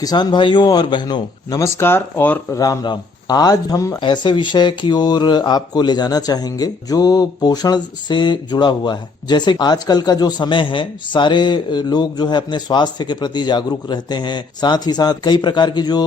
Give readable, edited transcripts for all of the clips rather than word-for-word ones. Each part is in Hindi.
किसान भाइयों और बहनों, नमस्कार और राम राम। आज हम ऐसे विषय की ओर आपको ले जाना चाहेंगे जो पोषण से जुड़ा हुआ है। जैसे आजकल का जो समय है, सारे लोग जो है अपने स्वास्थ्य के प्रति जागरूक रहते हैं। साथ ही साथ कई प्रकार की जो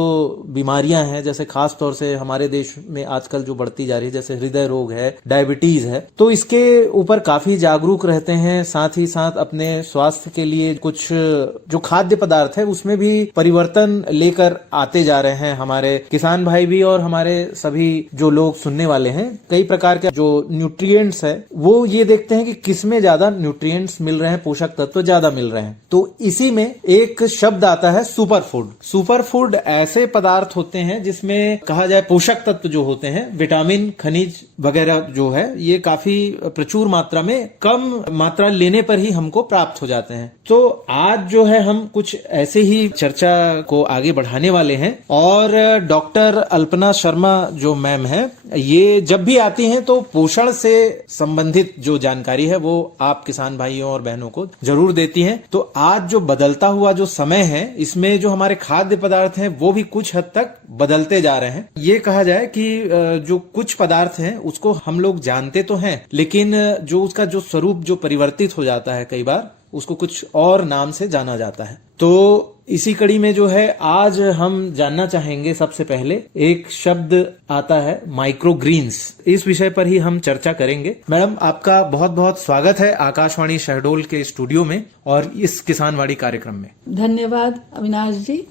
बीमारियां हैं, जैसे खास तौर से हमारे देश में आजकल जो बढ़ती जा रही है, जैसे हृदय रोग है, डायबिटीज है, तो इसके ऊपर काफी जागरूक रहते हैं। साथ ही साथ अपने स्वास्थ्य के लिए कुछ जो खाद्य पदार्थ है उसमें भी परिवर्तन लेकर आते जा रहे हैं हमारे किसान भाई भी और हमारे सभी जो लोग सुनने वाले हैं। कई प्रकार के जो न्यूट्रिएंट्स है वो ये देखते हैं कि किसमें ज्यादा न्यूट्रिएंट्स मिल रहे हैं, पोषक तत्व ज्यादा मिल रहे हैं। तो इसी में एक शब्द आता है सुपर फूड। सुपर फूड ऐसे पदार्थ होते हैं जिसमें कहा जाए पोषक तत्व जो होते हैं, विटामिन, खनिज वगैरह जो है, ये काफी प्रचुर मात्रा में कम मात्रा लेने पर ही हमको प्राप्त हो जाते हैं। तो आज जो है हम कुछ ऐसे ही चर्चा को आगे बढ़ाने वाले हैं और डॉक्टर अल्पना शर्मा जो मैम है, ये जब भी आती हैं तो पोषण से संबंधित जो जानकारी है वो आप किसान भाइयों और बहनों को जरूर देती हैं। तो आज जो बदलता हुआ जो समय है, इसमें जो हमारे खाद्य पदार्थ हैं वो भी कुछ हद तक बदलते जा रहे हैं। ये कहा जाए कि जो कुछ पदार्थ हैं उसको हम लोग जानते तो हैं, लेकिन जो उसका जो स्वरूप जो परिवर्तित हो जाता है, कई बार उसको कुछ और नाम से जाना जाता है। तो इसी कड़ी में जो है आज हम जानना चाहेंगे, सबसे पहले एक शब्द आता है माइक्रोग्रीन्स। इस विषय पर ही हम चर्चा करेंगे। मैडम, आपका बहुत बहुत स्वागत है आकाशवाणी शहडोल के स्टूडियो में और इस किसानवाड़ी कार्यक्रम में। धन्यवाद अविनाश जी।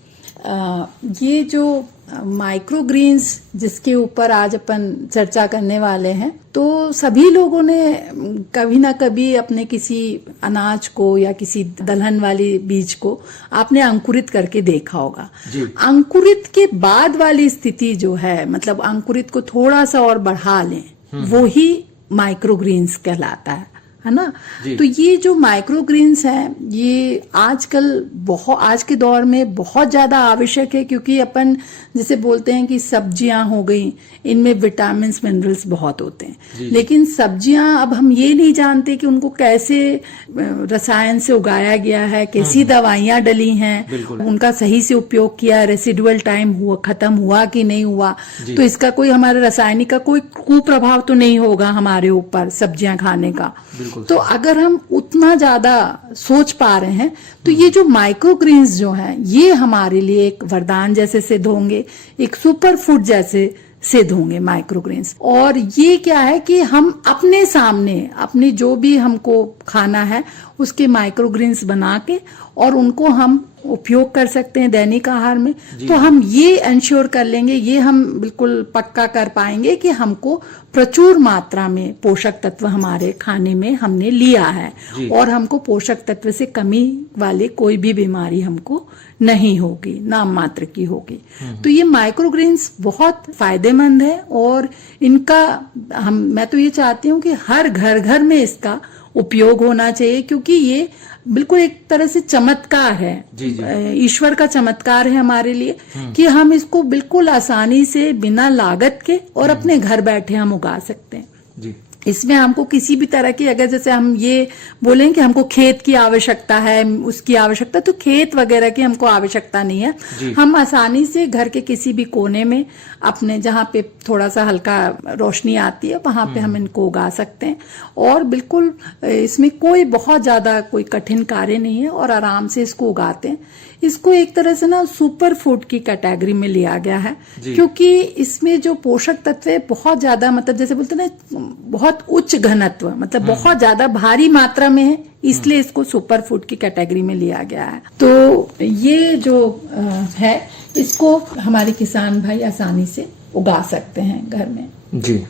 ये जो माइक्रोग्रीन्स जिसके ऊपर आज अपन चर्चा करने वाले हैं, तो सभी लोगों ने कभी ना कभी अपने किसी अनाज को या किसी दलहन वाली बीज को आपने अंकुरित करके देखा होगा। अंकुरित के बाद वाली स्थिति जो है, मतलब अंकुरित को थोड़ा सा और बढ़ा लें, वो ही माइक्रोग्रीन्स कहलाता है ना। तो ये जो माइक्रोग्रीन्स हैं, ये आजकल आज के दौर में बहुत ज्यादा आवश्यक है, क्योंकि अपन जैसे बोलते हैं कि सब्जियां हो गई, इनमें विटामिन मिनरल्स बहुत होते हैं, लेकिन सब्जियां अब हम ये नहीं जानते कि उनको कैसे रसायन से उगाया गया है, कैसी दवाइयां डली हैं, उनका सही से उपयोग किया, रेसिडुअल टाइम खत्म हुआ कि नहीं हुआ, तो इसका कोई हमारे रासायनिक का कोई कुप्रभाव तो नहीं होगा हमारे ऊपर सब्जियां खाने का। तो अगर हम उतना ज्यादा सोच पा रहे हैं, तो ये जो माइक्रोग्रीन्स जो हैं, ये हमारे लिए एक वरदान जैसे सिद्ध होंगे, एक सुपर फूड जैसे सिद्ध होंगे माइक्रोग्रीन्स। और ये क्या है कि हम अपने सामने अपने जो भी हमको खाना है उसके माइक्रोग्रीन्स बना के और उनको हम उपयोग कर सकते हैं दैनिक आहार में। तो हम ये इंश्योर कर लेंगे, ये हम बिल्कुल पक्का कर पाएंगे कि हमको प्रचुर मात्रा में पोषक तत्व हमारे खाने में हमने लिया है और हमको पोषक तत्व से कमी वाली कोई भी बीमारी हमको नहीं होगी, नाम मात्र की होगी। तो ये माइक्रोग्रीन्स बहुत फायदेमंद है और इनका मैं तो ये चाहती हूँ कि हर घर में इसका उपयोग होना चाहिए, क्योंकि ये बिल्कुल एक तरह से चमत्कार है, ईश्वर का चमत्कार है हमारे लिए कि हम इसको बिल्कुल आसानी से बिना लागत के और अपने घर बैठे हम उगा सकते हैं। इसमें हमको किसी भी तरह की, अगर जैसे हम ये बोलें कि हमको खेत की आवश्यकता है, उसकी आवश्यकता, तो खेत वगैरह की हमको आवश्यकता नहीं है। हम आसानी से घर के किसी भी कोने में अपने जहाँ पे थोड़ा सा हल्का रोशनी आती है वहां पे हम इनको उगा सकते हैं और बिल्कुल इसमें कोई बहुत ज्यादा कोई कठिन कार्य नहीं है और आराम से इसको उगाते हैं। इसको एक तरह से ना सुपर फूड की कैटेगरी में लिया गया है, क्योंकि इसमें जो पोषक तत्व है बहुत ज्यादा, मतलब जैसे बोलते हैं ना, बहुत उच्च घनत्व, मतलब बहुत ज्यादा भारी मात्रा में है, इसलिए इसको सुपर फूड की कैटेगरी में लिया गया है। तो ये जो है, इसको हमारे किसान भाई आसानी से उगा सकते हैं घर में। जी,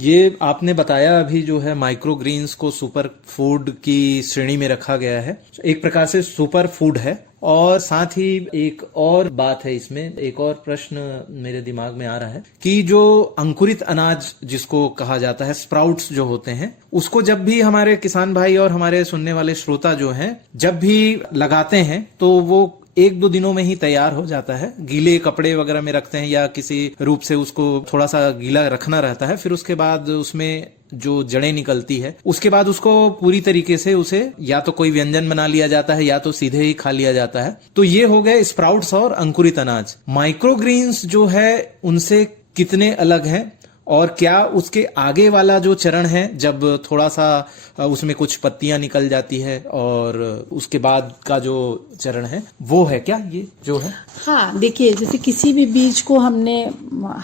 ये आपने बताया अभी जो है माइक्रोग्रीन्स को सुपर फूड की श्रेणी में रखा गया है, एक प्रकार से सुपर फूड है। और साथ ही एक और बात है इसमें, एक और प्रश्न मेरे दिमाग में आ रहा है कि जो अंकुरित अनाज जिसको कहा जाता है, स्प्राउट्स जो होते हैं, उसको जब भी हमारे किसान भाई और हमारे सुनने वाले श्रोता जो हैं जब भी लगाते हैं तो वो 1-2 दिनों में ही तैयार हो जाता है। गीले कपड़े वगैरह में रखते हैं या किसी रूप से उसको थोड़ा सा गीला रखना रहता है। फिर उसके बाद उसमें जो जड़ें निकलती है, उसके बाद उसको पूरी तरीके से उसे या तो कोई व्यंजन बना लिया जाता है या तो सीधे ही खा लिया जाता है। तो ये हो गए स्प्राउट्स और अंकुरित अनाज। माइक्रोग्रीन्स जो है उनसे कितने अलग हैं और क्या उसके आगे वाला जो चरण है, जब थोड़ा सा उसमें कुछ पत्तियां निकल जाती है और उसके बाद का जो चरण है वो है क्या ये जो है? हाँ, देखिए, जैसे किसी भी बीज को हमने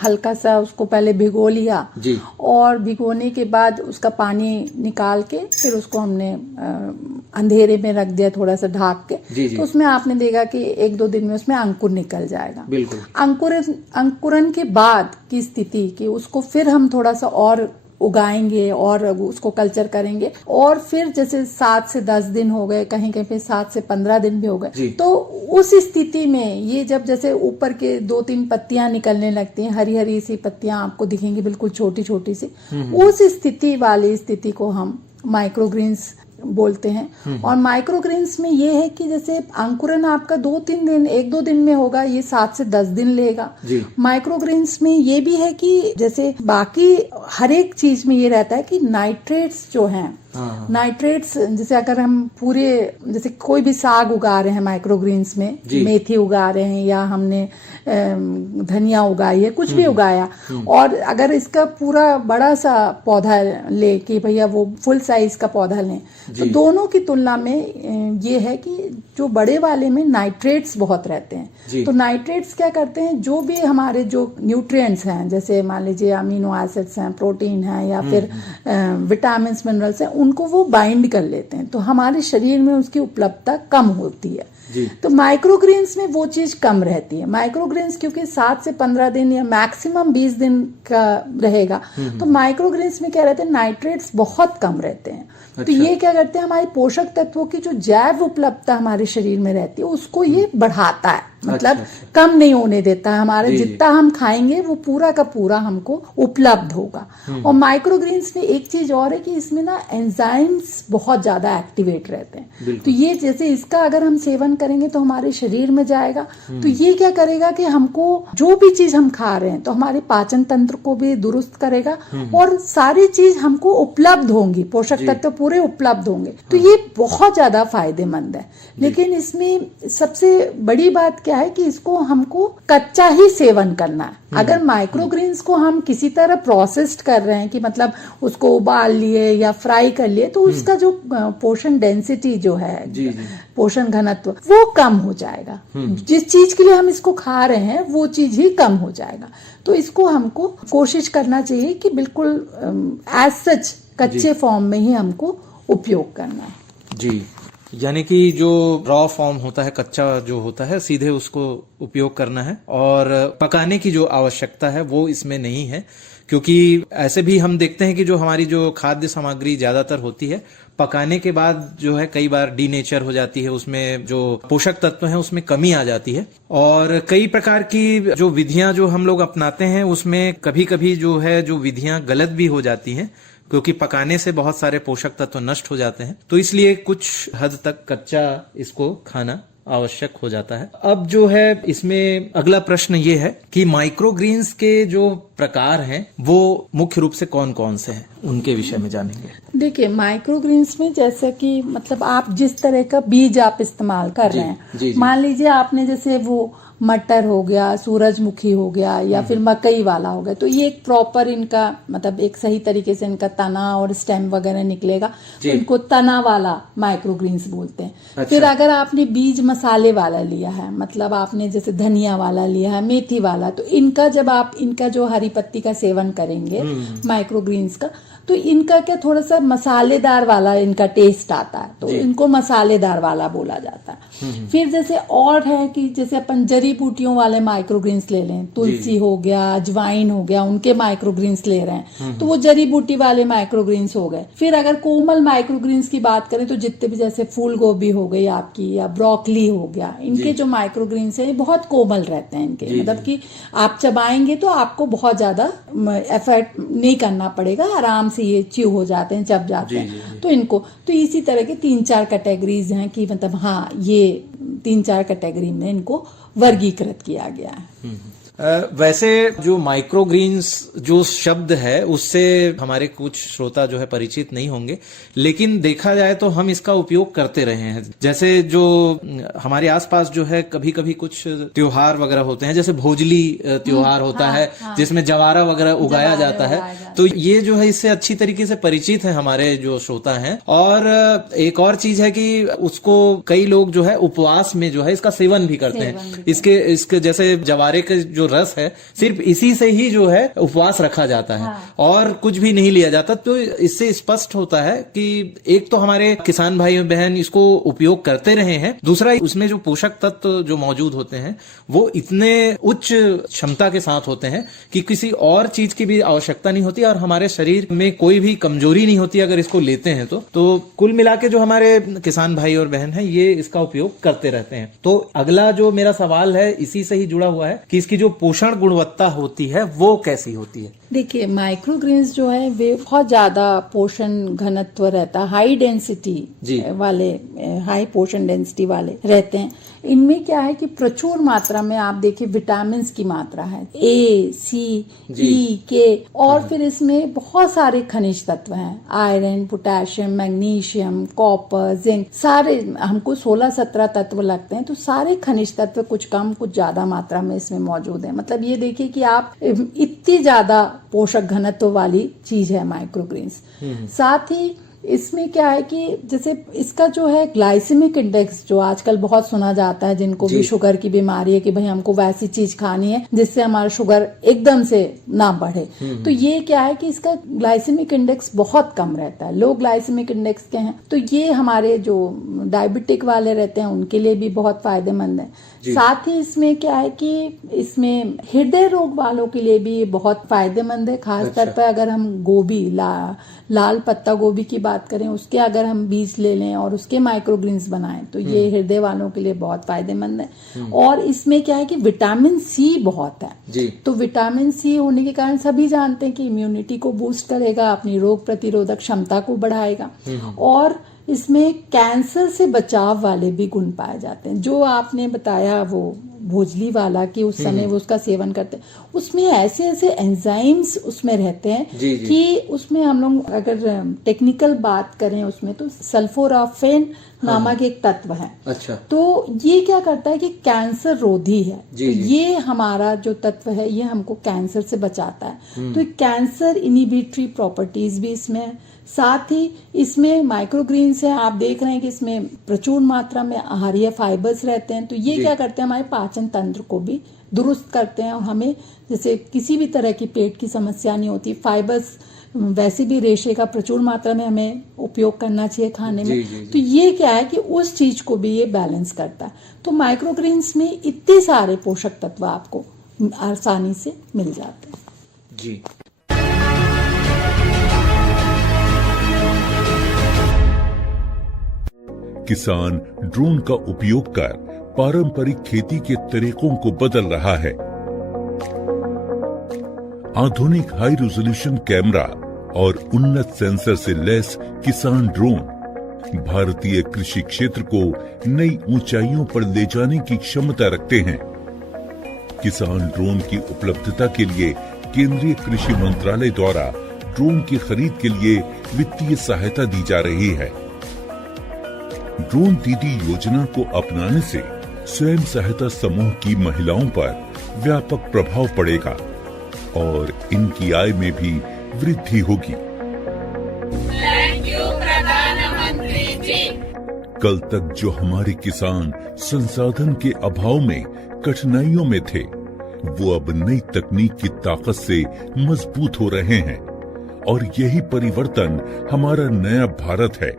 हल्का सा उसको पहले भिगो लिया जी। और भिगोने के बाद उसका पानी निकाल के फिर उसको हमने अंधेरे में रख दिया, थोड़ा सा ढाक के। जी जी। तो उसमें आपने देखा कि 1-2 दिन में उसमें अंकुर निकल जाएगा। बिल्कुल। अंकुरन के बाद की स्थिति कि उसको फिर हम थोड़ा सा और उगाएंगे और उसको कल्चर करेंगे, और फिर जैसे 7 से 10 दिन हो गए, कहीं कहीं पे 7 से 15 दिन भी हो गए, तो उस स्थिति में ये जब जैसे ऊपर के 2-3 पत्तियां निकलने लगती हैं, हरी हरी सी पत्तियां आपको दिखेंगी बिल्कुल छोटी छोटी सी, उस स्थिति वाली स्थिति को हम माइक्रोग्रीन्स बोलते हैं। और माइक्रोग्रीन्स में ये है कि जैसे अंकुरन आपका 2-3 दिन 1-2 दिन में होगा, ये 7 से 10 दिन लेगा। माइक्रोग्रीन्स में ये भी है कि जैसे बाकी हर एक चीज में ये रहता है कि नाइट्रेट्स जो हैं, नाइट्रेट्स, जैसे अगर हम पूरे जैसे कोई भी साग उगा रहे हैं माइक्रोग्रीन्स में, मेथी उगा रहे हैं या हमने धनिया उगाई है, कुछ भी उगाया, और अगर इसका पूरा बड़ा सा पौधा ले कि भैया वो फुल साइज का पौधा लें, तो दोनों की तुलना में ये है कि जो बड़े वाले में नाइट्रेट्स बहुत रहते हैं। तो नाइट्रेट्स क्या करते हैं, जो भी हमारे जो न्यूट्रिएंट्स हैं, जैसे मान लीजिए अमीनो एसिड्स हैं, प्रोटीन है या फिर विटामिन मिनरल्स हैं, उनको वो बाइंड कर लेते हैं, तो हमारे शरीर में उसकी उपलब्धता कम होती है। तो माइक्रोग्रीन्स में वो चीज कम रहती है। माइक्रोग्रीन्स क्योंकि 7 से 15 दिन या मैक्सिमम 20 दिन का रहेगा, तो माइक्रोग्रीन्स में क्या रहते हैं, नाइट्रेट्स बहुत कम रहते हैं। अच्छा। तो ये क्या करते हैं, हमारे पोषक तत्वों की जो जैव उपलब्धता हमारे शरीर में रहती है उसको ये बढ़ाता है, मतलब अच्छा। कम नहीं होने देता है। हमारे जितना हम खाएंगे वो पूरा का पूरा हमको उपलब्ध होगा। और माइक्रोग्रीन्स में एक चीज और है कि इसमें ना एंजाइम्स बहुत ज्यादा एक्टिवेट रहते हैं। तो ये जैसे इसका अगर हम सेवन करेंगे तो हमारे शरीर में जाएगा, तो ये क्या करेगा कि हमको जो भी चीज हम खा रहे हैं तो हमारे पाचन तंत्र को भी दुरुस्त करेगा और सारी चीज हमको उपलब्ध होंगी, पोषक तत्व पूरे उपलब्ध होंगे। तो ये बहुत ज्यादा फायदेमंद है। लेकिन इसमें सबसे बड़ी बात क्या है कि इसको हमको कच्चा ही सेवन करना है। अगर माइक्रोग्रीन्स को हम किसी तरह प्रोसेस्ड कर रहे हैं कि मतलब उसको उबाल लिए या फ्राई कर लिए, तो उसका जो पोषण डेंसिटी जो है, पोषण घनत्व, वो कम हो जाएगा। जिस चीज के लिए हम इसको खा रहे हैं वो चीज ही कम हो जाएगा। तो इसको हमको कोशिश करना चाहिए कि बिल्कुल एज सच कच्चे फॉर्म में ही हमको उपयोग करना है। जी, यानी कि जो रॉ फॉर्म होता है, कच्चा जो होता है, सीधे उसको उपयोग करना है और पकाने की जो आवश्यकता है वो इसमें नहीं है। क्योंकि ऐसे भी हम देखते हैं कि जो हमारी जो खाद्य सामग्री ज्यादातर होती है, पकाने के बाद जो है कई बार डीनेचर हो जाती है, उसमें जो पोषक तत्व हैं उसमें कमी आ जाती है। और कई प्रकार की जो विधियां जो हम लोग अपनाते हैं उसमें कभी कभी जो है जो विधियां गलत भी हो जाती हैं, क्योंकि पकाने से बहुत सारे पोषक तत्व नष्ट हो जाते हैं। तो इसलिए कुछ हद तक कच्चा इसको खाना आवश्यक हो जाता है। अब जो है इसमें अगला प्रश्न ये है कि माइक्रोग्रीन्स के जो प्रकार हैं वो मुख्य रूप से कौन कौन से हैं, उनके विषय में जानेंगे। देखिए, माइक्रोग्रीन्स में जैसे कि मतलब आप जिस तरह का बीज आप इस्तेमाल कर रहे हैं, मान लीजिए आपने जैसे वो मटर हो गया, सूरजमुखी हो गया या फिर मकई वाला हो गया, तो ये एक प्रॉपर इनका मतलब एक सही तरीके से इनका तना और स्टेम वगैरह निकलेगा, तो इनको तना वाला माइक्रोग्रीन्स बोलते हैं। अच्छा। फिर अगर आपने बीज मसाले वाला लिया है, मतलब आपने जैसे धनिया वाला लिया है, मेथी वाला, तो इनका जब आप इनका जो हरी पत्ती का सेवन करेंगे माइक्रोग्रीन्स का, तो इनका क्या थोड़ा सा मसालेदार वाला इनका टेस्ट आता है, तो इनको मसालेदार वाला बोला जाता है। फिर जैसे और है कि जैसे अपन जड़ी बूटियों वाले माइक्रोग्रीन्स ले लें, तुलसी हो गया, अजवाइन हो गया, उनके माइक्रोग्रीन्स ले रहे हैं, तो वो जड़ी बूटी वाले माइक्रोग्रीन्स हो गए। फिर अगर कोमल माइक्रोग्रीन्स की बात करें तो जितने भी जैसे फूल गोभी हो गई आपकी या ब्रोकली हो गया, इनके जो माइक्रोग्रीन्स है बहुत कोमल रहते हैं इनके, मतलब कि आप चबाएंगे तो आपको बहुत ज्यादा एफर्ट नहीं करना पड़ेगा, आराम से ये च्यू हो जाते हैं, चब जाते हैं। तो इनको तो इसी तरह के 3-4 कैटेगरीज हैं कि मतलब हाँ ये 3-4 कैटेगरी में इनको वर्गीकृत किया गया है। वैसे जो माइक्रोग्रीन्स जो शब्द है उससे हमारे कुछ श्रोता जो है परिचित नहीं होंगे, लेकिन देखा जाए तो हम इसका उपयोग करते रहे हैं। जैसे जो हमारे आसपास जो है कभी कभी कुछ त्योहार वगैरह होते हैं, जैसे भोजली त्योहार होता है जिसमें जवारा वगैरह उगाया जाता है, तो ये जो है इससे अच्छी तरीके से परिचित है हमारे जो श्रोता हैं। और एक और चीज है कि उसको कई लोग जो है उपवास में जो है इसका सेवन भी करते हैं। इसके जैसे जवारे के जो रस है सिर्फ इसी से ही जो है उपवास रखा जाता है और कुछ भी नहीं लिया जाता। तो इससे स्पष्ट होता है कि एक तो हमारे किसान भाई बहन इसको उपयोग करते रहे हैं, दूसरा उसमें जो पोषक तत्व जो मौजूद होते हैं वो इतने उच्च क्षमता के साथ होते हैं कि किसी और चीज की भी आवश्यकता नहीं होती और हमारे शरीर में कोई भी कमजोरी नहीं होती अगर इसको लेते हैं तो कुल मिला के जो हमारे किसान भाई और बहन है ये इसका उपयोग करते रहते हैं। तो अगला जो मेरा सवाल है इसी से ही जुड़ा हुआ है कि इसकी जो पोषण गुणवत्ता होती है वो कैसी होती है? देखिए, माइक्रोग्रेन्स जो है वे बहुत ज्यादा पोषण घनत्व रहता है, हाई डेंसिटी वाले, हाई पोषण डेंसिटी वाले रहते हैं। इनमें क्या है कि प्रचुर मात्रा में आप देखिए विटामिन की मात्रा है, ए, सी, ई, के, और फिर इसमें बहुत सारे खनिज तत्व हैं, iron, potassium, magnesium, copper, zinc, सारे हमको 16-17 तत्व लगते हैं। तो सारे खनिज तत्व कुछ कम कुछ ज्यादा मात्रा में इसमें मौजूद है। मतलब ये देखिए कि आप इतनी ज्यादा पोषक घनत्व वाली चीज है माइक्रोग्रेन्स। साथ ही इसमें क्या है कि जैसे इसका जो है ग्लाइसेमिक इंडेक्स जो आजकल बहुत सुना जाता है, जिनको भी शुगर की बीमारी है कि भाई हमको वैसी चीज खानी है जिससे हमारा शुगर एकदम से ना बढ़े, तो ये क्या है कि इसका ग्लाइसेमिक इंडेक्स बहुत कम रहता है, लो ग्लाइसेमिक इंडेक्स के हैं। तो ये हमारे जो डायबिटिक वाले रहते हैं उनके लिए भी बहुत फायदेमंद है। साथ ही इसमें क्या है कि इसमें हृदय रोग वालों के लिए भी ये बहुत फायदेमंद है। खासतौर पर अगर हम गोभी, लाल पत्ता गोभी की बात करें, उसके अगर हम बीज ले लें और उसके माइक्रोग्रीन्स बनाएं तो ये हृदय वालों के लिए बहुत फायदेमंद है। और इसमें क्या है कि विटामिन सी बहुत है, तो विटामिन सी होने के कारण सभी जानते हैं कि इम्यूनिटी को बूस्ट करेगा, अपनी रोग प्रतिरोधक क्षमता को बढ़ाएगा। और इसमें कैंसर से बचाव वाले भी गुण पाए जाते हैं। जो आपने बताया वो भोजली वाला कि उस समय वो उसका सेवन करते हैं, उसमें ऐसे ऐसे एंजाइम्स उसमें रहते हैं कि उसमें हम लोग अगर टेक्निकल बात करें उसमें तो सल्फोराफेन नामक एक तत्व है। अच्छा। तो ये क्या करता है कि कैंसर रोधी है। तो ये हमारा जो तत्व है ये हमको कैंसर से बचाता है। तो कैंसर इनिबिटरी प्रॉपर्टीज भी इसमें है। साथ ही इसमें माइक्रोग्रीन्स है, आप देख रहे हैं कि इसमें प्रचुर मात्रा में आहारीय फाइबर्स रहते हैं। तो ये क्या करते हैं, हमारे पाचन तंत्र को भी दुरुस्त करते हैं और हमें जैसे किसी भी तरह की पेट की समस्या नहीं होती। फाइबर्स वैसे भी रेशे का प्रचुर मात्रा में हमें उपयोग करना चाहिए खाने में। तो ये क्या है कि उस चीज को भी ये बैलेंस करता है। तो माइक्रोग्रीन्स में इतने सारे पोषक तत्व आपको आसानी से मिल जाते हैं। जी। किसान ड्रोन का उपयोग कर पारंपरिक खेती के तरीकों को बदल रहा है। आधुनिक हाई रेजोल्यूशन कैमरा और उन्नत सेंसर से लैस किसान ड्रोन भारतीय कृषि क्षेत्र को नई ऊंचाइयों पर ले जाने की क्षमता रखते हैं। किसान ड्रोन की उपलब्धता के लिए केंद्रीय कृषि मंत्रालय द्वारा ड्रोन की खरीद के लिए वित्तीय सहायता दी जा रही है। ड्रोन दीदी योजना को अपनाने से स्वयं सहायता समूह की महिलाओं पर व्यापक प्रभाव पड़ेगा और इनकी आय में भी वृद्धि होगी। थैंक यू प्रधानमंत्री जी। कल तक जो हमारे किसान संसाधन के अभाव में कठिनाइयों में थे, वो अब नई तकनीक की ताकत से मजबूत हो रहे हैं और यही परिवर्तन हमारा नया भारत है,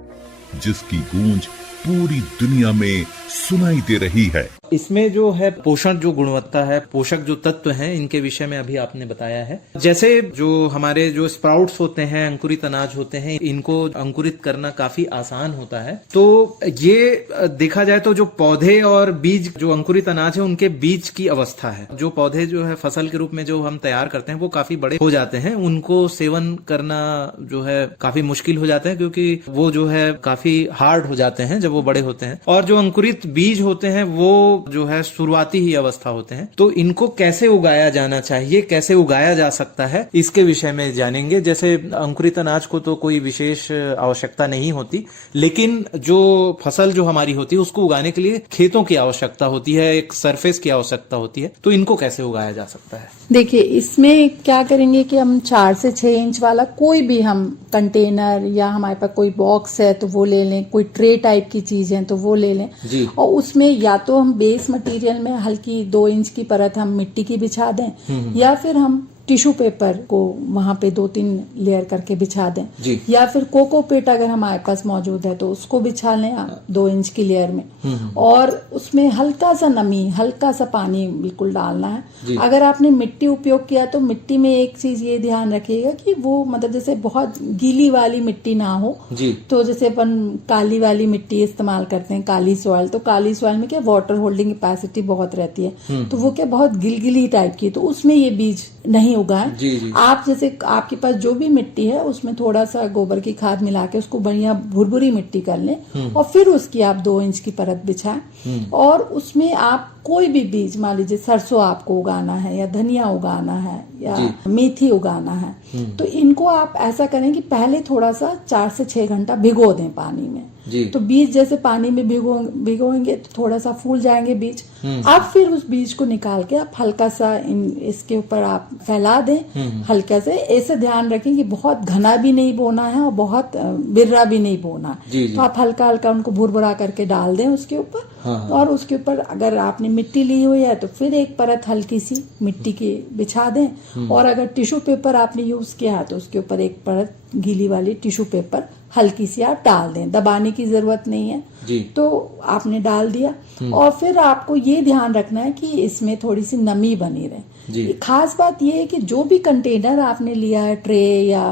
जिसकी गूंज पूरी दुनिया में सुनाई दे रही है। इसमें जो है पोषण जो गुणवत्ता है, पोषक जो तत्व हैं, इनके विषय में अभी आपने बताया है। जैसे जो हमारे जो स्प्राउट्स होते हैं, अंकुरित अनाज होते हैं, इनको अंकुरित करना काफी आसान होता है। तो ये देखा जाए तो जो पौधे और बीज, जो अंकुरित अनाज है, उनके बीज की अवस्था है। जो पौधे जो है फसल के रूप में जो हम तैयार करते हैं वो काफी बड़े हो जाते हैं, उनको सेवन करना जो है काफी मुश्किल हो जाता है, क्योंकि वो जो है काफी हार्ड हो जाते हैं जब वो बड़े होते हैं। और जो अंकुरित अंकुरित बीज होते हैं वो जो है शुरुआती ही अवस्था होते हैं, तो इनको कैसे उगाया जाना चाहिए, कैसे उगाया जा सकता है, इसके विषय में जानेंगे। जैसे अंकुरित अनाज को तो कोई विशेष आवश्यकता नहीं होती, लेकिन जो फसल जो हमारी होती है उसको उगाने के लिए खेतों की आवश्यकता होती है, एक सरफेस की आवश्यकता होती है, तो इनको कैसे उगाया जा सकता है? देखिए, इसमें क्या करेंगे कि हम 4 से 6 इंच वाला कोई भी हम कंटेनर या हमारे पास कोई बॉक्स है तो वो ले लें, कोई ट्रे टाइप की चीज है तो वो ले लें जी। और उसमें या तो हम बेस मटेरियल में हल्की 2 इंच की परत हम मिट्टी की बिछा दें या फिर हम टिश्यू पेपर को वहां पे 2-3 लेयर करके बिछा दें जी। या फिर कोकोपीट अगर हमारे पास मौजूद है तो उसको बिछा लें 2 इंच की लेयर में और उसमें हल्का सा नमी, हल्का सा पानी बिल्कुल डालना है। अगर आपने मिट्टी उपयोग किया तो मिट्टी में एक चीज ये ध्यान रखिएगा कि वो मतलब जैसे बहुत गीली वाली मिट्टी ना हो जी। तो जैसे अपन काली वाली मिट्टी इस्तेमाल करते हैं, काली सॉइल, तो काली सॉइल में क्या वाटर होल्डिंग कैपेसिटी बहुत रहती है, तो वो क्या बहुत गिलगिली टाइप की, तो उसमें ये बीज नहीं उगाएं। जी जी। आप जैसे आपके पास जो भी मिट्टी है उसमें थोड़ा सा गोबर की खाद मिला के उसको बढ़िया भुरभुरी मिट्टी कर लें और फिर उसकी आप 2 इंच की परत बिछाएं और उसमें आप कोई भी बीज, मान लीजिए सरसों आपको उगाना है या धनिया उगाना है या मेथी उगाना है, तो इनको आप ऐसा करें कि पहले थोड़ा सा 4 से 6 घंटा भिगो दें पानी में जी। तो बीज जैसे पानी में भिगोएंगे तो थोड़ा सा फूल जाएंगे बीज। अब फिर उस बीज को निकाल के आप हल्का सा इसके ऊपर आप फैला दें हल्का से। ऐसे ध्यान रखें कि बहुत घना भी नहीं बोना है और बहुत बिर्रा भी नहीं बोना, तो आप हल्का हल्का उनको भुरभुरा करके डाल दें उसके ऊपर। और उसके ऊपर अगर आपने मिट्टी ली हुई है तो फिर एक परत हल्की सी मिट्टी की बिछा दें और अगर टिश्यू पेपर आपने यूज किया है तो उसके ऊपर एक परत गीली वाली टिश्यू पेपर हल्की सी आप डाल दें, दबाने की जरूरत नहीं है जी। तो आपने डाल दिया और फिर आपको ये ध्यान रखना है कि इसमें थोड़ी सी नमी बनी रहे। खास बात ये है कि जो भी कंटेनर आपने लिया है, ट्रे या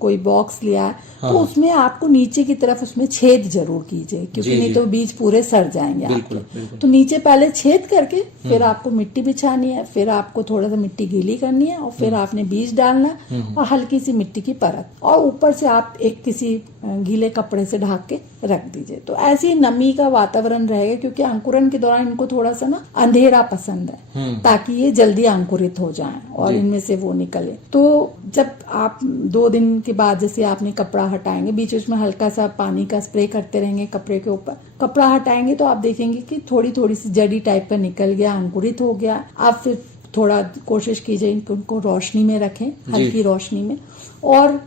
कोई बॉक्स लिया है, तो उसमें आपको नीचे की तरफ उसमें छेद जरूर कीजिए, क्योंकि नहीं तो बीज पूरे सड़ जाएंगे आपके। तो नीचे पहले छेद करके फिर आपको मिट्टी बिछानी है, फिर आपको थोड़ा सा मिट्टी गीली करनी है और फिर आपने बीज डालना है और हल्की सी मिट्टी की परत और ऊपर से आप एक किसी गीले कपड़े से ढक के रख दीजिए। तो ऐसी नमी का वातावरण रहेगा, क्योंकि अंकुरन के दौरान इनको थोड़ा सा ना अंधेरा पसंद है ताकि ये जल्दी अंकुरित हो जाएं और इनमें से वो निकले। तो जब आप 2 दिन के बाद जैसे आपने कपड़ा हटाएंगे, बीच में हल्का सा पानी का स्प्रे करते रहेंगे कपड़े के ऊपर, कपड़ा हटाएंगे तो आप देखेंगे कि थोड़ी थोड़ी सी जड़ी टाइप का निकल गया, अंकुरित हो गया। आप फिर थोड़ा कोशिश कीजिए उनको रोशनी में रखें, हल्की रोशनी में, और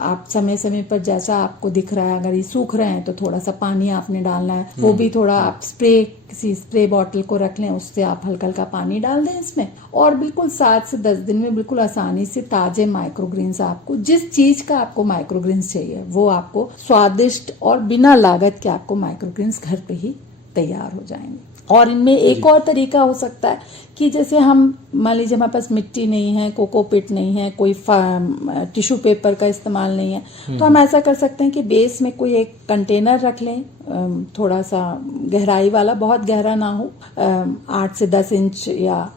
आप समय समय पर जैसा आपको दिख रहा है, अगर ये सूख रहे हैं तो थोड़ा सा पानी आपने डालना है, वो भी थोड़ा आप किसी स्प्रे बॉटल को रख लें, उससे आप हल्का हल्का पानी डाल दें इसमें और बिल्कुल 7 से 10 दिन में बिल्कुल आसानी से ताजे माइक्रोग्रीन्स, आपको जिस चीज का आपको माइक्रोग्रीन्स चाहिए वो आपको स्वादिष्ट और बिना लागत के आपको माइक्रोग्रीन्स घर पे ही तैयार हो जाएंगे। और इनमें एक और तरीका हो सकता है कि जैसे हम मान लीजिए हमारे पास मिट्टी नहीं है, कोकोपीट नहीं है, कोई टिश्यू पेपर का इस्तेमाल नहीं है, तो हम ऐसा कर सकते हैं कि बेस में कोई एक कंटेनर रख लें, थोड़ा सा गहराई वाला, बहुत गहरा ना हो, 8 से 10 इंच या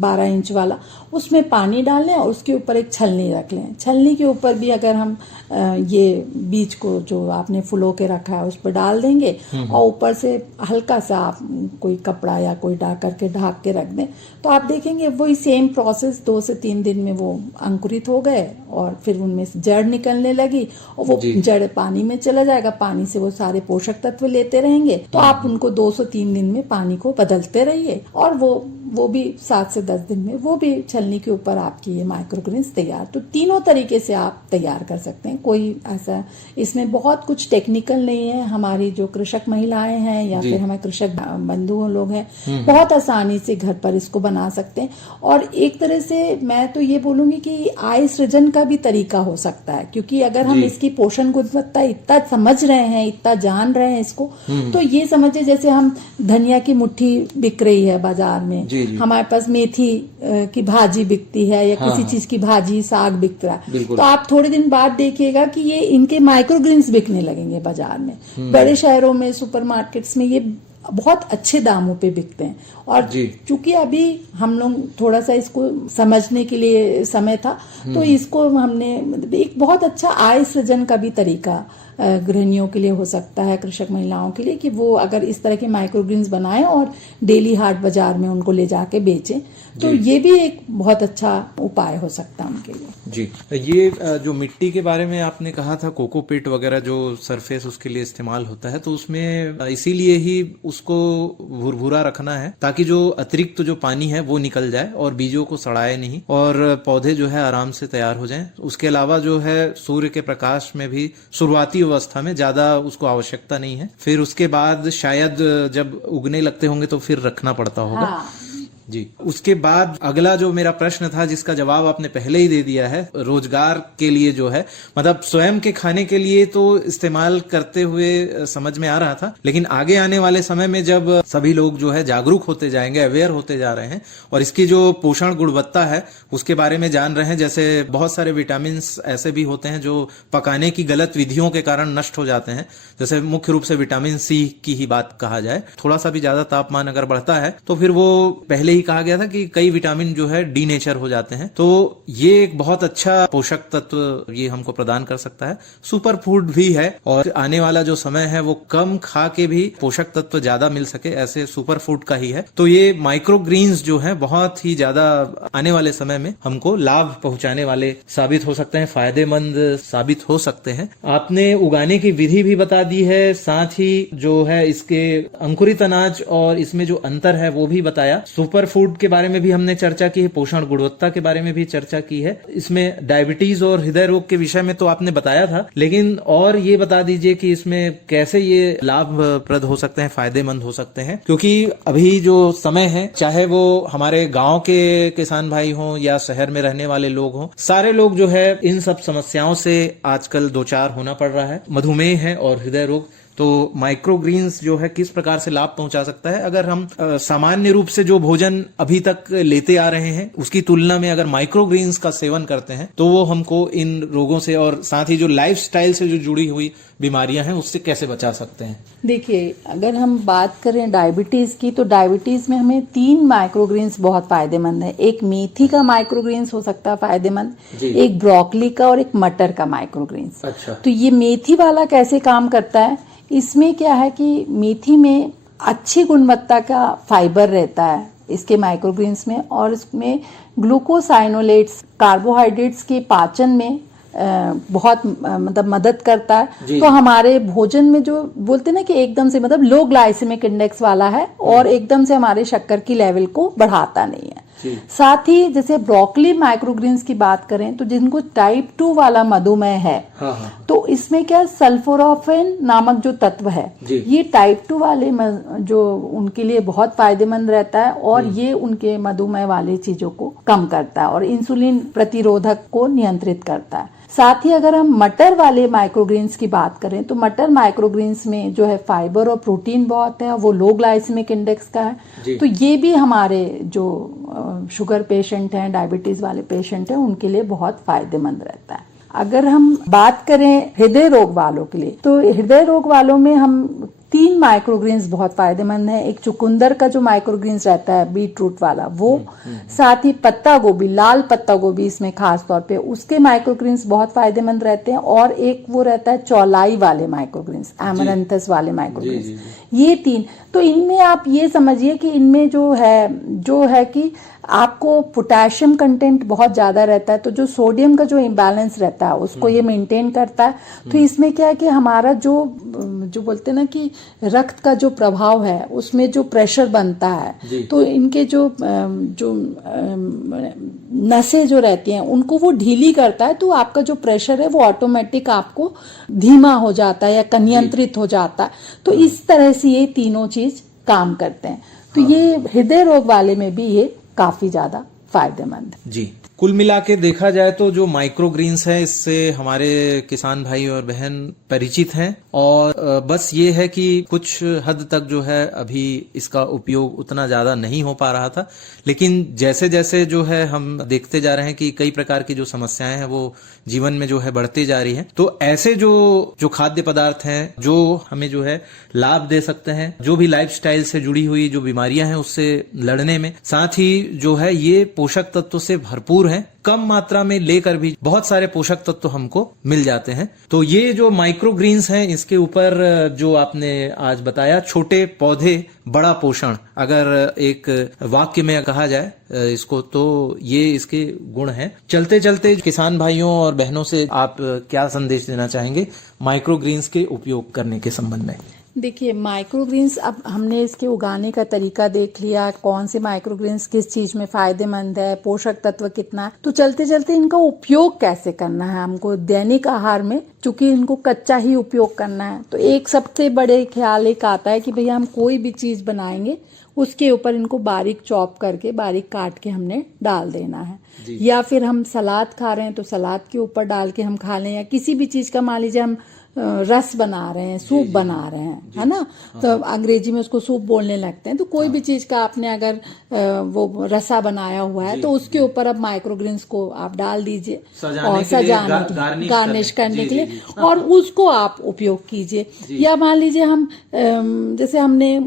12 इंच वाला, उसमें पानी डाल लें और उसके ऊपर एक छलनी रख लें। छलनी के ऊपर भी अगर हम ये बीज को जो आपने फुलो के रखा है उस पर डाल देंगे और ऊपर से हल्का सा आप कोई कपड़ा या कोई करके ढक के रख दें, तो आप देखेंगे वही सेम प्रोसेस 2 से 3 दिन में वो अंकुरित हो गए और फिर उनमें से जड़ निकलने लगी और वो जड़ पानी में चला जाएगा, पानी से वो सारे पोषक तत्व लेते रहेंगे। तो आप उनको 2 से 3 दिन में पानी को बदलते रहिए और वो भी 7 से 10 दिन में वो भी छलनी के ऊपर आपकी ये माइक्रोग्रीन्स तैयार। तो तीनों तरीके से आप तैयार कर सकते हैं। कोई ऐसा इसमें बहुत कुछ टेक्निकल नहीं है। हमारी जो कृषक महिलाएं हैं या फिर हमारे कृषक बंधु लोग हैं, बहुत आसानी से घर पर इसको बना सकते हैं। और एक तरह से मैं तो ये बोलूंगी कि आय सृजन का भी तरीका हो सकता है, क्योंकि अगर हम इसकी पोषण गुणवत्ता इतना समझ रहे हैं, इतना जान रहे हैं इसको, तो ये समझिए जैसे हम धनिया की मुट्ठी बिक रही है बाजार में, हमारे पास मेथी की भाजी बिकती है या किसी चीज की भाजी, साग बिक रहा है, तो आप थोड़े दिन बाद देखिएगा कि ये इनके माइक्रोग्रीन्स बिकने लगेंगे बाजार में। बड़े शहरों में सुपरमार्केट्स में ये बहुत अच्छे दामों पे बिकते हैं। और चूंकि अभी हम लोग थोड़ा सा इसको समझने के लिए समय था, तो इसको हमने एक बहुत अच्छा आय सृजन का भी तरीका गृहिणियों के लिए हो सकता है, कृषक महिलाओं के लिए, कि वो अगर इस तरह के माइक्रोग्रीन्स बनाएं और डेली हाट बाजार में उनको ले जाके बेचें, तो ये भी एक बहुत अच्छा उपाय हो सकता है उनके लिए। जी, ये जो मिट्टी के बारे में आपने कहा था, कोकोपीट वगैरह जो सरफेस उसके लिए इस्तेमाल होता है, तो उसमें इसीलिए ही उसको भुरभुरा रखना है ताकि जो अतिरिक्त जो पानी है वो निकल जाए और बीजों को सड़ाए नहीं और पौधे जो है आराम से तैयार हो जाएं। उसके अलावा जो है सूर्य के प्रकाश में भी शुरुआती अवस्था में ज्यादा उसको आवश्यकता नहीं है, फिर उसके बाद शायद जब उगने लगते होंगे तो फिर रखना पड़ता होगा। हाँ। जी, उसके बाद अगला जो मेरा प्रश्न था जिसका जवाब आपने पहले ही दे दिया है, रोजगार के लिए जो है, मतलब स्वयं के खाने के लिए तो इस्तेमाल करते हुए समझ में आ रहा था, लेकिन आगे आने वाले समय में जब सभी लोग जो है जागरूक होते जाएंगे, अवेयर होते जा रहे हैं और इसकी जो पोषण गुणवत्ता है उसके बारे में जान रहे हैं, जैसे बहुत सारे विटामिन ऐसे भी होते हैं जो पकाने की गलत विधियों के कारण नष्ट हो जाते हैं, जैसे मुख्य रूप से विटामिन सी की ही बात कहा जाए, थोड़ा सा भी ज्यादा तापमान अगर बढ़ता है तो फिर वो पहले ही कहा गया था कि कई विटामिन जो है डीनेचर हो जाते हैं, तो ये एक बहुत अच्छा पोषक तत्व ये हमको प्रदान कर सकता है। सुपर फूड भी है और आने वाला जो समय है वो कम खा के भी पोषक तत्व ज्यादा मिल सके ऐसे सुपर फूड का ही है। तो ये माइक्रो ग्रीन्स जो है बहुत ही ज्यादा आने वाले समय में हमको लाभ पहुंचाने वाले साबित हो सकते हैं, फायदेमंद साबित हो सकते हैं। आपने उगाने की विधि भी बता दी है, साथ ही जो है इसके अंकुरित अनाज और इसमें जो अंतर है वो भी बताया। सुपर फूड के बारे में भी हमने चर्चा की है, पोषण गुणवत्ता के बारे में भी चर्चा की है। इसमें डायबिटीज और हृदय रोग के विषय में तो आपने बताया था, लेकिन और ये बता दीजिए कि इसमें कैसे ये लाभप्रद हो सकते हैं, फायदेमंद हो सकते हैं, क्योंकि अभी जो समय है, चाहे वो हमारे गांव के किसान भाई हों या शहर में रहने वाले लोग हों, सारे लोग जो है इन सब समस्याओं से आजकल दो चार होना पड़ रहा है। मधुमेह है और हृदय रोग, तो माइक्रो ग्रीन्स जो है किस प्रकार से लाभ पहुंचा सकता है। अगर हम सामान्य रूप से जो भोजन अभी तक लेते आ रहे हैं उसकी तुलना में अगर माइक्रो ग्रीन्स का सेवन करते हैं तो वो हमको इन रोगों से और साथ ही जो लाइफस्टाइल से जो जुड़ी हुई बीमारियां हैं उससे कैसे बचा सकते हैं। देखिए, अगर हम बात करें डायबिटीज की, तो डायबिटीज में हमें 3 माइक्रोग्रीन्स बहुत फायदेमंद है। एक मेथी का माइक्रोग्रीन्स हो सकता है फायदेमंद, एक ब्रोकली का और एक मटर का माइक्रोग्रीन्स। अच्छा। तो ये मेथी वाला कैसे काम करता है, इसमें क्या है कि मेथी में अच्छी गुणवत्ता का फाइबर रहता है इसके माइक्रोग्रीन्स में, और इसमें ग्लूकोसाइनोलेट्स कार्बोहाइड्रेट्स के पाचन में बहुत मतलब मदद करता है। तो हमारे भोजन में जो बोलते हैं ना कि एकदम से मतलब लो ग्लाइसेमिक इंडेक्स वाला है और एकदम से हमारे शक्कर की लेवल को बढ़ाता नहीं है। साथ ही जैसे ब्रोकली माइक्रोग्रीन्स की बात करें तो जिनको टाइप 2 वाला मधुमेह है, तो इसमें क्या सल्फोराफेन नामक जो तत्व है ये टाइप 2 वाले जो उनके लिए बहुत फायदेमंद रहता है और ये उनके मधुमेह वाले चीजों को कम करता है और इंसुलिन प्रतिरोधक को नियंत्रित करता है। साथ ही अगर हम मटर वाले माइक्रोग्रीन्स की बात करें तो मटर माइक्रोग्रीन्स में जो है फाइबर और प्रोटीन बहुत है, वो लो ग्लाइसेमिक इंडेक्स का है। तो ये भी हमारे जो शुगर पेशेंट हैं, डायबिटीज वाले पेशेंट हैं, उनके लिए बहुत फायदेमंद रहता है। अगर हम बात करें हृदय रोग वालों के लिए, तो हृदय रोग वालों में हम 3 माइक्रोग्रीन्स बहुत फायदेमंद है। एक चुकंदर का जो माइक्रोग्रीन्स रहता है बीट रूट वाला वो, साथ ही पत्ता गोभी, लाल पत्ता गोभी इसमें खास तौर पे उसके माइक्रोग्रीन्स बहुत फायदेमंद रहते हैं, और एक वो रहता है चौलाई वाले माइक्रोग्रीन्स, एमरंथस वाले माइक्रोग्रीन्स, ये 3। तो इनमें आप ये समझिए कि इनमें जो है कि आपको पोटेशियम कंटेंट बहुत ज्यादा रहता है, तो जो सोडियम का जो इम्बैलेंस रहता है उसको ये मेंटेन करता है। तो इसमें क्या है कि हमारा जो बोलते हैं ना कि रक्त का जो प्रभाव है उसमें जो प्रेशर बनता है, तो इनके जो नसें जो रहती हैं उनको वो ढीली करता है, तो आपका जो प्रेशर है वो ऑटोमेटिक आपको धीमा हो जाता है या नियंत्रित हो जाता है। तो इस तरह से ये तीनों चीज काम करते हैं। तो ये हृदय रोग वाले में भी ये काफी ज्यादा फायदेमंद है। जी, कुल मिला के देखा जाए तो जो माइक्रो ग्रीन्स है इससे हमारे किसान भाई और बहन परिचित हैं, और बस ये है कि कुछ हद तक जो है अभी इसका उपयोग उतना ज्यादा नहीं हो पा रहा था, लेकिन जैसे जैसे जो है हम देखते जा रहे हैं कि कई प्रकार की जो समस्याएं हैं वो जीवन में जो है बढ़ती जा रही हैं, तो ऐसे जो खाद्य पदार्थ हैं जो हमें जो है लाभ दे सकते हैं, जो भी लाइफस्टाइल से जुड़ी हुई जो बीमारियां हैं उससे लड़ने में, साथ ही जो है ये पोषक तत्वों से भरपूर भरपूर हैं, कम मात्रा में लेकर भी बहुत सारे पोषक तत्व तो हमको मिल जाते हैं। तो ये जो माइक्रो ग्रीन्स हैं, इसके ऊपर जो आपने आज बताया, छोटे पौधे बड़ा पोषण, अगर एक वाक्य में कहा जाए इसको, तो ये इसके गुण हैं। चलते चलते किसान भाइयों और बहनों से आप क्या संदेश देना चाहेंगे माइक्रो ग्रीन्स के उपयोग करने के संबंध में? देखिए, माइक्रोग्रीन्स, अब हमने इसके उगाने का तरीका देख लिया, कौन से माइक्रोग्रीन्स किस चीज में फायदेमंद है, पोषक तत्व कितना है। तो चलते चलते इनका उपयोग कैसे करना है हमको दैनिक आहार में, चूंकि इनको कच्चा ही उपयोग करना है। तो एक सबसे बड़े ख्याल एक आता है कि भैया हम कोई भी चीज बनाएंगे उसके ऊपर इनको बारीक चॉप करके, बारीक काट के हमने डाल देना है। या फिर हम सलाद खा रहे हैं तो सलाद के ऊपर डाल के हम खा लें, या किसी भी चीज का, मान लीजिए हम रस बना रहे हैं, सूप बना रहे हैं, है ना, तो अंग्रेजी में उसको सूप बोलने लगते हैं। तो कोई भी चीज का आपने अगर वो रसा बनाया हुआ है तो उसके ऊपर अब माइक्रोग्रीन्स को आप डाल दीजिए और सजाने, गार्निश करने के लिए, और उसको आप उपयोग कीजिए। या मान लीजिए हम जैसे हमने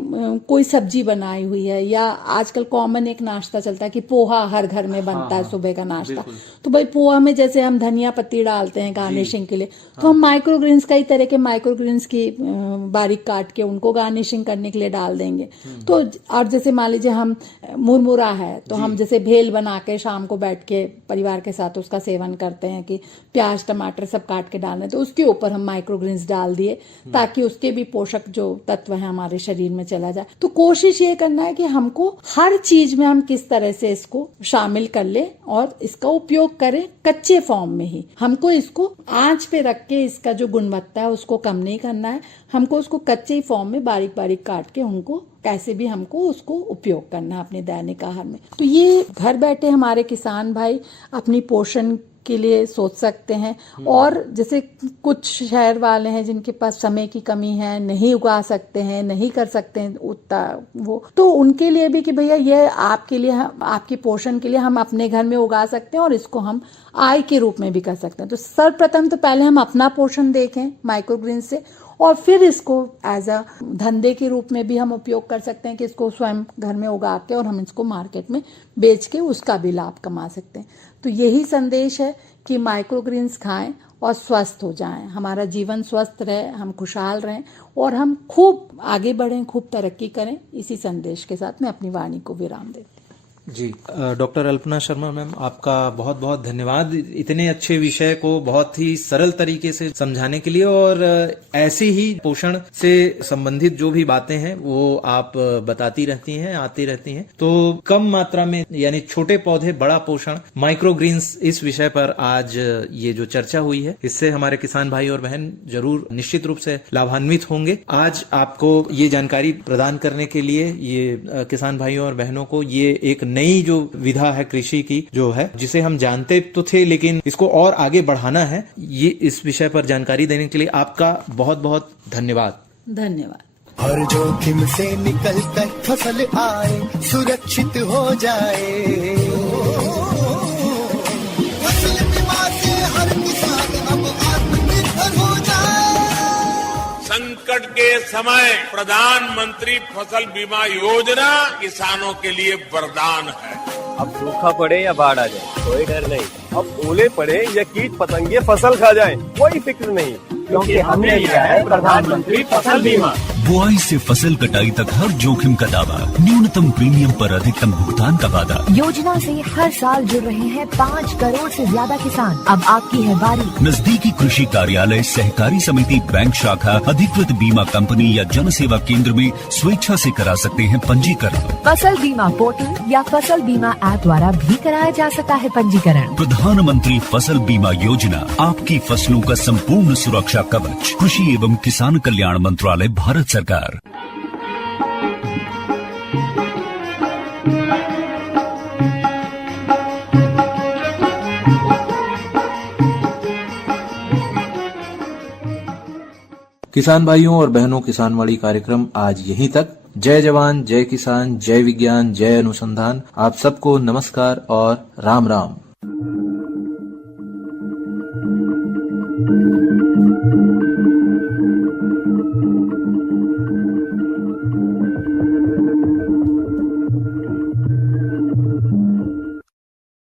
कोई सब्जी बनाई हुई है, या आजकल कॉमन एक नाश्ता चलता है कि पोहा हर घर में बनता है, सुबह का नाश्ता। तो भाई पोहा में जैसे हम धनिया पत्ती डालते हैं गार्निशिंग के लिए, तो हम माइक्रोग्रीन्स, कई तरह के माइक्रोग्रीन्स की बारीक काट के उनको गार्निशिंग करने के लिए डाल देंगे। तो और जैसे मान लीजिए हम मुरमुरा है तो हम जैसे भेल बना के शाम को बैठ के परिवार के साथ उसका सेवन करते हैं कि प्याज टमाटर सब काट के डालने, तो उसके ऊपर हम माइक्रोग्रीन्स डाल दिए ताकि उसके भी पोषक जो तत्व है हमारे शरीर में चला जाए। तो कोशिश ये करना है कि हमको हर चीज में हम किस तरह से इसको शामिल कर ले और इसका उपयोग करें कच्चे फॉर्म में ही। हमको इसको आंच पे रख के इसका जो गुणवत्ता है उसको कम नहीं करना है, हमको उसको कच्चे ही फॉर्म में बारीक बारीक काट के उनको कैसे भी हमको उसको उपयोग करना है अपने दैनिक आहार में। तो ये घर बैठे हमारे किसान भाई अपनी पोषण के लिए सोच सकते हैं। और जैसे कुछ शहर वाले हैं जिनके पास समय की कमी है, नहीं उगा सकते हैं, नहीं कर सकते हैं उतना वो, तो उनके लिए भी कि भैया ये आपके लिए, आपकी पोषण के लिए हम अपने घर में उगा सकते हैं और इसको हम आय के रूप में भी कर सकते हैं। तो सर्वप्रथम तो पहले हम अपना पोषण देखें माइक्रोग्रीन से, और फिर इसको एज अ धंधे के रूप में भी हम उपयोग कर सकते हैं कि इसको स्वयं घर में उगा के और हम इसको मार्केट में बेच के उसका भी लाभ कमा सकते हैं। तो यही संदेश है कि माइक्रोग्रीन्स खाएं और स्वस्थ हो जाएं, हमारा जीवन स्वस्थ रहे, हम खुशहाल रहें और हम खूब आगे बढ़ें, खूब तरक्की करें। इसी संदेश के साथ मैं अपनी वाणी को विराम देती हूँ। जी, डॉक्टर अल्पना शर्मा मैम, आपका बहुत बहुत धन्यवाद इतने अच्छे विषय को बहुत ही सरल तरीके से समझाने के लिए, और ऐसे ही पोषण से संबंधित जो भी बातें हैं वो आप बताती रहती हैं, आती रहती हैं। तो कम मात्रा में, यानी छोटे पौधे बड़ा पोषण, माइक्रोग्रीन्स, इस विषय पर आज ये जो चर्चा हुई है, इससे हमारे किसान भाई और बहन जरूर निश्चित रूप से लाभान्वित होंगे। आज आपको ये जानकारी प्रदान करने के लिए, ये किसान भाइयों और बहनों को, ये एक नई जो विधा है कृषि की जो है, जिसे हम जानते तो थे लेकिन इसको और आगे बढ़ाना है, ये इस विषय पर जानकारी देने के लिए आपका बहुत बहुत धन्यवाद। धन्यवाद। हर जोखिम से निकल कर फसल आए, सुरक्षित हो जाए, फसल बीमा से हर किसान अब आत्मनिर्भर हो जाए। संकट के समय प्रधानमंत्री फसल बीमा योजना किसानों के लिए वरदान है। अब सूखा पड़े या बाढ़ आ जाए कोई डर नहीं, अब ओले पड़े या कीट पतंगे फसल खा जाए कोई फिक्र नहीं, क्योंकि हमने लिया है प्रधानमंत्री फसल बीमा। बुआई से फसल कटाई तक हर जोखिम का दावा, न्यूनतम प्रीमियम पर अधिकतम भुगतान का वादा। योजना से हर साल जुड़ रहे हैं 5 करोड़ से ज्यादा किसान। अब आपकी है बारी। नजदीकी कृषि कार्यालय, सहकारी समिति, बैंक शाखा, अधिकृत बीमा कंपनी या जन सेवा केंद्र में स्वेच्छा से करा सकते हैं पंजीकरण। फसल बीमा पोर्टल या फसल बीमा ऐप द्वारा भी कराया जा सकता है पंजीकरण। प्रधानमंत्री फसल बीमा योजना, आपकी फसलों का संपूर्ण सुरक्षा कवच। कृषि एवं किसान कल्याण मंत्रालय, भारत सरकार। किसान भाइयों और बहनों, किसानवाड़ी कार्यक्रम आज यहीं तक। जय जवान, जय किसान, जय विज्ञान, जय अनुसंधान। आप सबको नमस्कार और राम राम।